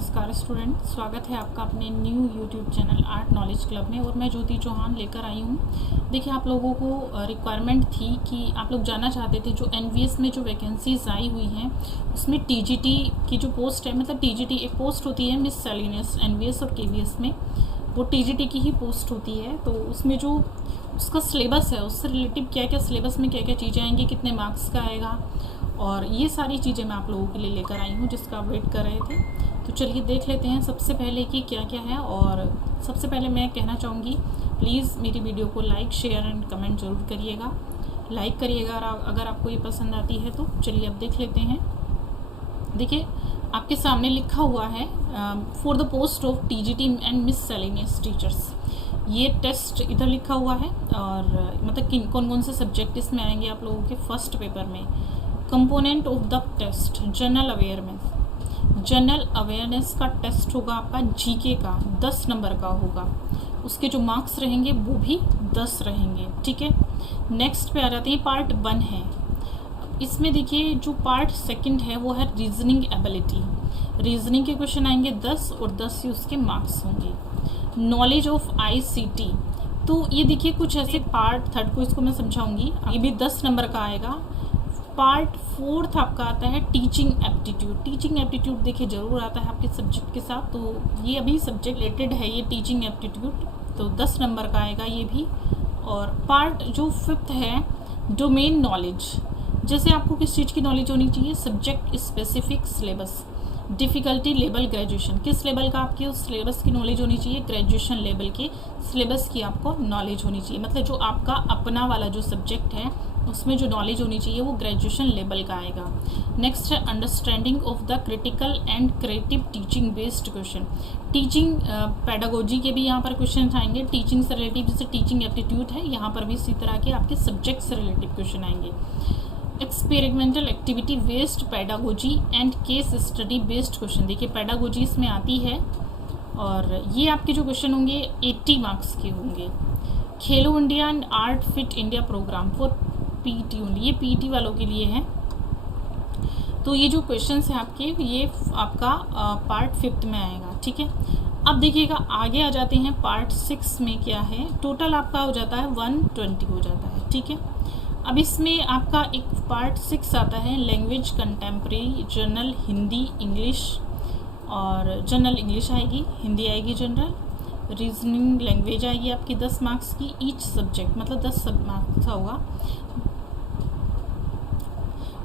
नमस्कार स्टूडेंट, स्वागत है आपका अपने new YouTube channel art knowledge club में। और मैं ज्योति चौहान लेकर आई हूँ। देखिए, आप लोगों को रिक्वायरमेंट थी कि आप लोग जानना चाहते थे जो एनवीएस में जो वैकेंसीज आई हुई हैं उसमें टीजीटी की जो पोस्ट है, मतलब टीजीटी एक पोस्ट होती है मिससेलेनियस एनवीएस और केवीएस में, वो टीजीटी की ही पोस्ट होती है। तो उसमें जो उसका सिलेबस है उससे रिलेटिव क्या क्या सिलेबस में क्या क्या चीज़ें आएंगी, कितने मार्क्स का आएगा, और ये सारी चीज़ें मैं आप लोगों के लिए लेकर आई हूँ जिसका आप वेट कर रहे थे। तो चलिए देख लेते हैं सबसे पहले कि क्या क्या है। और सबसे पहले मैं कहना चाहूँगी, प्लीज़ मेरी वीडियो को लाइक शेयर एंड कमेंट ज़रूर करिएगा। लाइक करिएगा अगर आपको ये पसंद आती है तो। चलिए अब देख लेते हैं। देखिए, आपके सामने लिखा हुआ है for the post of TGT and miscellaneous teachers. ये टेस्ट इधर लिखा हुआ है, और मतलब कौन कौन से सब्जेक्ट इसमें आएंगे आप लोगों के फर्स्ट पेपर में। Component of the test, general awareness का टेस्ट होगा आपका, जीके का 10 नंबर का होगा। उसके जो मार्क्स रहेंगे वो भी 10 रहेंगे, ठीक है। नेक्स्ट पे आ जाते हैं, पार्ट 1 है। इसमें देखिए जो पार्ट 2 है वो है रीजनिंग एबिलिटी। रीजनिंग के क्वेश्चन आएंगे 10 और 10 ही उसके मार्क्स होंगे। नॉलेज ऑफ आईसीटी, तो ये देखिए कुछ ऐसे पार्ट 3 को इसको मैं समझाऊंगी, ये भी 10 नंबर का आएगा। पार्ट 4 आपका आता है टीचिंग एप्टीट्यूड। टीचिंग एप्टीट्यूड देखिए जरूर आता है आपके सब्जेक्ट के साथ, तो ये अभी सब्जेक्ट रिलेटेड है ये टीचिंग एप्टीट्यूड, तो 10 नंबर का आएगा ये भी। और पार्ट जो 5 है, डोमेन नॉलेज, जैसे आपको किस चीज़ की नॉलेज होनी चाहिए, subject specific syllabus, difficulty level graduation, किस लेवल का आपके उस सिलेबस की नॉलेज होनी चाहिए, ग्रेजुएशन लेवल के सिलेबस की आपको नॉलेज होनी चाहिए। मतलब जो आपका अपना वाला जो सब्जेक्ट है उसमें जो नॉलेज होनी चाहिए वो ग्रेजुएशन लेवल का आएगा। नेक्स्ट है understanding of the critical and creative teaching based question. Teaching pedagogy के भी यहाँ पर क्वेश्चन आएंगे, टीचिंग से रिलेटिव, जैसे टीचिंग एप्टीट्यूड है यहाँ पर भी इसी तरह के आपके सब्जेक्ट से रिलेटिव क्वेश्चन आएंगे। Experimental activity based pedagogy and case study based question, देखिए पेडागोजी इसमें आती है और ये आपके जो क्वेश्चन होंगे 80 मार्क्स के होंगे। Khelo India and art fit India programme for PT only, ये पीटी वालों के लिए है। तो ये जो क्वेश्चंस हैं आपके, ये आपका पार्ट 5 में आएगा, ठीक है। अब देखिएगा आगे आ जाते हैं, पार्ट 6 में क्या है, टोटल आपका हो जाता है 120 हो जाता है, ठीक है। अब इसमें आपका एक पार्ट 6 आता है, language contemporary, general Hindi English, और जनरल इंग्लिश आएगी, हिंदी आएगी जनरल, रीजनिंग लैंग्वेज आएगी आपकी 10 मार्क्स की ईच सब्जेक्ट, मतलब 10 मार्क्स का होगा।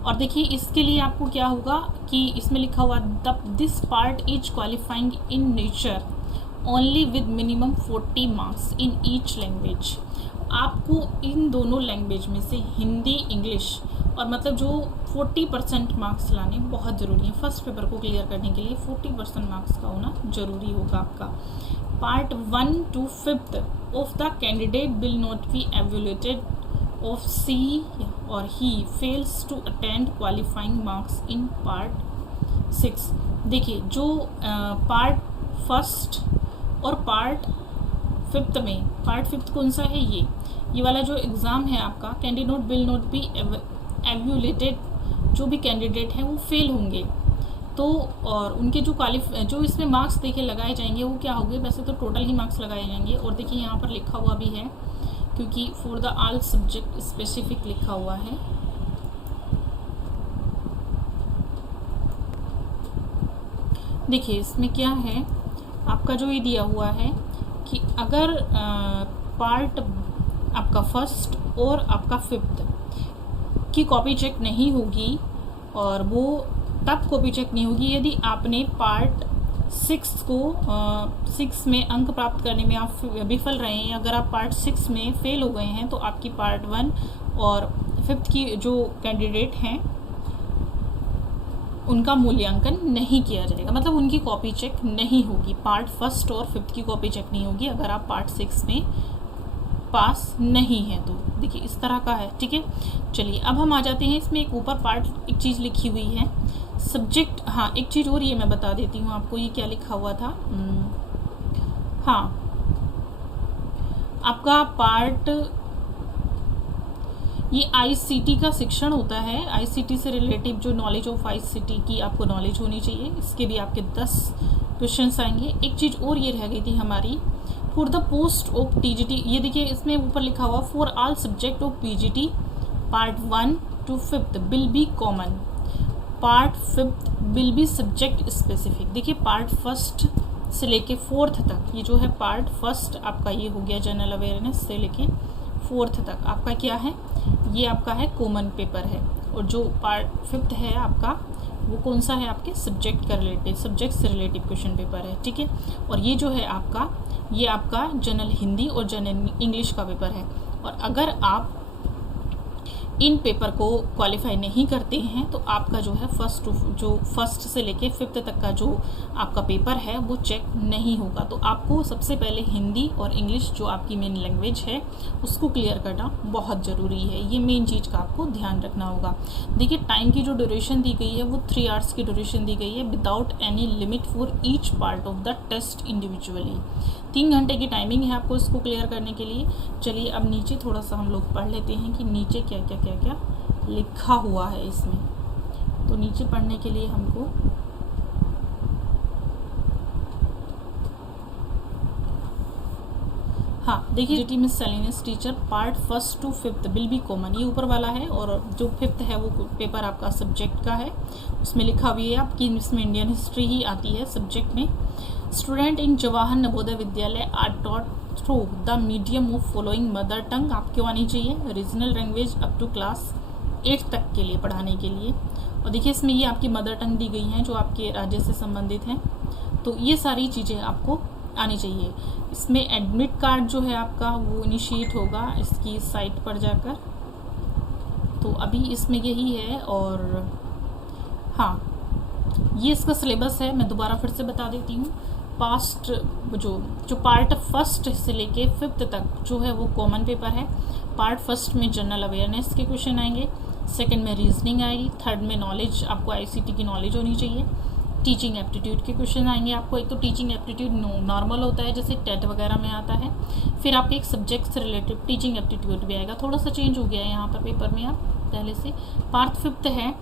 और देखिए इसके लिए आपको क्या होगा कि इसमें लिखा हुआ this part is qualifying in nature only with minimum 40 marks in each language. आपको इन दोनों लैंग्वेज में से हिंदी इंग्लिश और मतलब जो 40% मार्क्स लाने बहुत ज़रूरी है। फर्स्ट पेपर को क्लियर करने के लिए 40% मार्क्स का होना ज़रूरी होगा आपका। Part 1 to 5 of the candidate will not be evaluated if she or he fails to attend qualifying marks in part 6। देखिए जो पार्ट 1 और पार्ट 5 में, पार्ट 5 कौन सा है, ये वाला जो एग्ज़ाम है आपका, कैंडिडेट विल नॉट बी एवेल्यूएटेड, जो भी कैंडिडेट हैं वो फेल होंगे। तो और उनके जो इसमें मार्क्स देखिए लगाए जाएंगे वो क्या होंगे, वैसे तो टोटल ही मार्क्स लगाए जाएंगे। और देखिए यहाँ पर लिखा हुआ भी है, क्योंकि for the all subject specific लिखा हुआ है। देखिए इसमें क्या है, आपका जो ये दिया हुआ है कि अगर पार्ट आपका 1 और आपका 5 की कॉपी चेक नहीं होगी, और वो तब कॉपी चेक नहीं होगी यदि आपने पार्ट 6 को 6 में अंक प्राप्त करने में आप विफल रहे हैं। अगर आप पार्ट 6 में फेल हो गए हैं तो आपकी पार्ट 1 और 5 की जो कैंडिडेट हैं उनका मूल्यांकन नहीं किया जाएगा, मतलब उनकी कॉपी चेक नहीं होगी। पार्ट 1 और 5 की कॉपी चेक नहीं होगी अगर आप पार्ट 6 में पास नहीं है तो। देखिए इस तरह का है, ठीक है। चलिए अब हम आ जाते हैं, इसमें एक ऊपर पार्ट एक चीज़ लिखी हुई है सब्जेक्ट। हाँ एक चीज़ और ये मैं बता देती हूँ आपको, ये क्या लिखा हुआ था। हाँ आपका पार्ट, ये आईसीटी का शिक्षण होता है। आईसीटी से रिलेटिव जो नॉलेज ऑफ आईसीटी की आपको नॉलेज होनी चाहिए, इसके भी आपके 10 क्वेश्चंस आएंगे। एक चीज़ और ये रह गई थी हमारी, for the post of TGT, ये देखिए इसमें ऊपर लिखा हुआ for all subject of PGT part 1 to 5 will be common, part 5 will be subject specific. देखिए पार्ट 1 से लेके 4th तक, ये जो है पार्ट 1 आपका ये हो गया जनरल अवेयरनेस से लेके 4th तक आपका क्या है, ये आपका है कॉमन पेपर है। और जो पार्ट 5 है आपका वो कौन सा है, आपके सब्जेक्ट का रिलेटेड, सब्जेक्ट से रिलेटेड क्वेश्चन पेपर है, ठीक है। और ये जो है आपका, ये आपका जनरल हिंदी और जनरल इंग्लिश का पेपर है। और अगर आप इन पेपर को क्वालिफाई नहीं करते हैं तो आपका जो है फर्स्ट से लेके 5th तक का जो आपका पेपर है वो चेक नहीं होगा। तो आपको सबसे पहले हिंदी और इंग्लिश जो आपकी मेन लैंग्वेज है उसको क्लियर करना बहुत ज़रूरी है। ये मेन चीज़ का आपको ध्यान रखना होगा। देखिए टाइम की जो ड्यूरेशन दी गई है वो 3 आवर्स की ड्यूरेशन दी गई है without any limit for each part of the test individually. 3 घंटे की टाइमिंग है आपको इसको क्लियर करने के लिए। चलिए अब नीचे थोड़ा सा हम लोग पढ़ लेते हैं कि नीचे क्या क्या क्या क्या लिखा हुआ है इसमें। तो नीचे पढ़ने के लिए हमको हाँ देखिए, GT miscellaneous teacher part 1 to 5 will be common, ये ऊपर वाला है। और जो 5th है वो पेपर आपका सब्जेक्ट का है, उसमें लिखा हुआ है आपकी, इसमें इंडियन हिस्ट्री ही आती है सब्जेक्ट में। Student in Jawahar Navodaya Vidyalaya are taught through the medium of following mother tongue, आपको आनी चाहिए regional language up to class 8 तक के लिए पढ़ाने के लिए। और देखिए इसमें ये आपकी मदर टंग दी गई हैं जो आपके राज्य से संबंधित हैं। तो ये सारी चीज़ें आपको आनी चाहिए। इसमें एडमिट कार्ड जो है आपका वो इनिशिएट होगा इसकी साइट पर जाकर। तो अभी इसमें यही है। और हाँ, ये इसका सिलेबस है, मैं दोबारा फिर से बता देती हूँ। पास्ट जो पार्ट 1 से लेके 5th तक जो है वो कॉमन पेपर है। पार्ट 1 में जनरल अवेयरनेस के क्वेश्चन आएंगे, 2nd में रीजनिंग आएगी, 3rd में नॉलेज, आपको आईसीटी की नॉलेज होनी चाहिए। टीचिंग एप्टीट्यूड के क्वेश्चन आएंगे आपको। एक तो टीचिंग एप्टीट्यूड नॉर्मल होता है जैसे टेट वगैरह में आता है, फिर आपके एक सब्जेक्ट से रिलेटेड टीचिंग एप्टीट्यूड भी आएगा। थोड़ा सा चेंज हो गया है यहाँ पर पेपर में आप पहले से। पार्ट 5 है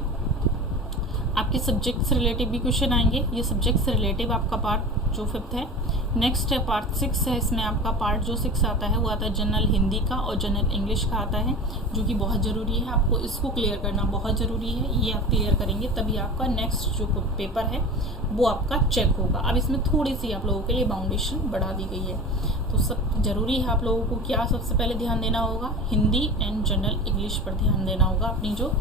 आपके सब्जेक्ट से रिलेटिव भी क्वेश्चन आएंगे, ये सब्जेक्ट से रिलेटिव आपका पार्ट जो 5th है। नेक्स्ट है पार्ट 6 है, इसमें आपका पार्ट जो 6 आता है वो आता है जनरल हिंदी का और जनरल इंग्लिश का आता है, जो कि बहुत ज़रूरी है। आपको इसको क्लियर करना बहुत ज़रूरी है। ये आप क्लियर करेंगे तभी आपका नेक्स्ट जो पेपर है वो आपका चेक होगा। अब इसमें थोड़ी सी आप लोगों के लिए बाउंडेशन बढ़ा दी गई है। तो सब ज़रूरी है आप लोगों को क्या सबसे पहले ध्यान देना होगा, हिंदी एंड जनरल इंग्लिश पर ध्यान देना होगा। अपनी जो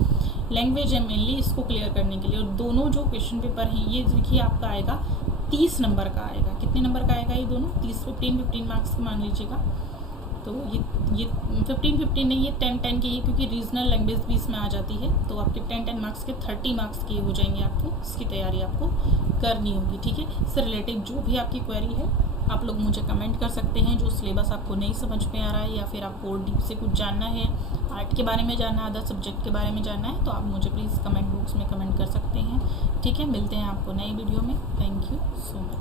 लैंग्वेज है मेनली इसको क्लियर करने के लिए। और दोनों जो क्वेश्चन पेपर हैं ये देखिए आपका आएगा 30 नंबर का आएगा। कितने नंबर का आएगा ये दोनों? 15 मार्क्स की मान लीजिएगा। तो ये 15 नहीं, ये 10 की है, क्योंकि रीजनल लैंग्वेज भी इसमें आ जाती है। तो आपके 10 मार्क्स के 30 मार्क्स के हो जाएंगे। आपको इसकी तैयारी आपको करनी होगी, ठीक है। इससे रिलेटेड जो भी आपकी क्वेरी है आप लोग मुझे कमेंट कर सकते हैं। जो सिलेबस आपको नहीं समझ में आ रहा है या फिर आपको और डीप से कुछ जानना है, आर्ट के बारे में जानना है, अदर सब्जेक्ट के बारे में जानना है, तो आप मुझे प्लीज़ कमेंट बॉक्स में कमेंट कर सकते हैं, ठीक है। मिलते हैं आपको नई वीडियो में। Thank you so much.